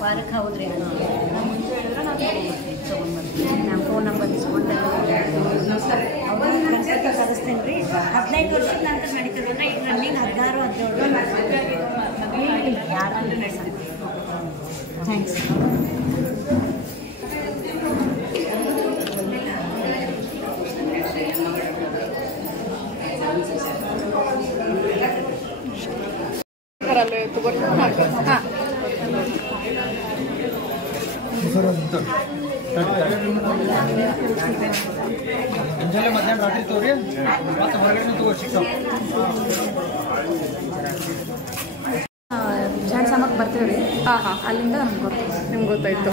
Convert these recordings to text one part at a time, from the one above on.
ವಾರಕ್ಕೆ ಹೌದ್ರಿ ನಾವು ಮುಂಚೆ ಹೇಳಿದ್ರೆ ನಾವು ತೊಗೊಂಡ್ಬರ್ತೀವಿ. ನಮ್ಮ ಫೋನ್ ನಂಬರ್ ಇಸ್ಕೊಂಡು ಗಣಪತಿ ಕಲಿಸ್ತೀನಿ ರೀ. 15 ವರ್ಷದ ನಂತರ ನಡೀತದೆ. ಈಗ ರನ್ನಿಂಗ್ 16, 17 ಯಾರು ಥ್ಯಾಂಕ್ಸ್. ಮುಂಜಾನೆ ಮಧ್ಯಾಹ್ನ ರಾತ್ರಿ ತೋರಿ ಮತ್ತು ಹೊರಗಡೆ ತಗೋ ಸಿಗ್ತಾವ. ಜಾಡ್ ಸಮಕ್ಕೆ ಬರ್ತೀವಿ ರೀ. ಅಲ್ಲಿಂದ ನಿಮ್ಗೆ ಗೊತ್ತಾಯ್ತು.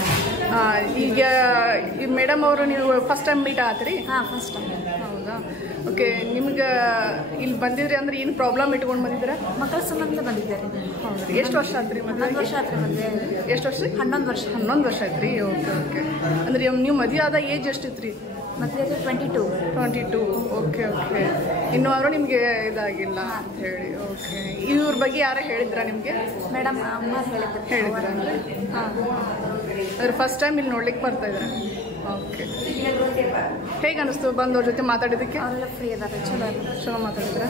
ಈಗ ಈ ಮೇಡಮ್ ಅವರು ನೀವು ಫಸ್ಟ್ ಟೈಮ್ ಮೀಟ್ ಆತ್ರಿ? First time. ಹೌದಾ? ಓಕೆ. ನಿಮ್ಗೆ ಇಲ್ಲಿ ಬಂದಿದ್ರಿ ಅಂದ್ರೆ ಏನು ಪ್ರಾಬ್ಲಮ್ ಇಟ್ಕೊಂಡು ಬಂದಿದ್ದೀರಾ? ಮಕ್ಕಳ ಸಂಬಂಧ ಬಂದಿದ್ದಾರೆ. ಹೌದು ರೀ. ಎಷ್ಟು ವರ್ಷ ಆತ್ರಿ ಮದುವೆ? 11 ವರ್ಷ ಆತ್ರಿ ಮದುವೆ. ಎಷ್ಟು ವರ್ಷ? 11 ವರ್ಷ. 11 ವರ್ಷ ಆಯ್ತು ರೀ. Okay okay. ಅಂದ್ರೆ ನೀವು ಮದುವೆ ಆದ ಏಜ್ ಎಷ್ಟಿತ್ತು ರೀ? ಮದುವೆ 22. Okay okay. ಇನ್ನೂ ಆದರೂ ನಿಮಗೆ ಇದಾಗಿಲ್ಲ ಅಂತ ಹೇಳಿ. ಓಕೆ. ಇವ್ರ ಬಗ್ಗೆ ಯಾರು ಹೇಳಿದ್ರಾ ನಿಮಗೆ? ಮೇಡಮ್ ಅಮ್ಮ ಹೇಳಿದ್ರ ಅಂದರೆ? ಅದ್ರ ಫಸ್ಟ್ ಟೈಮ್ ಇಲ್ಲಿ ನೋಡ್ಲಿಕ್ಕೆ ಬರ್ತಾ ಇದ್ದಾರೆ. ಓಕೆ. ಹೇಗೆ ಅನಿಸ್ತು ಬಂದವ್ರ ಜೊತೆ ಮಾತಾಡಿದ್ದಕ್ಕೆ? ಅವರೆಲ್ಲ ಫ್ರೀ ಅದಾರೆ, ಚಲೋ ಮಾತಾಡಿದ್ರ?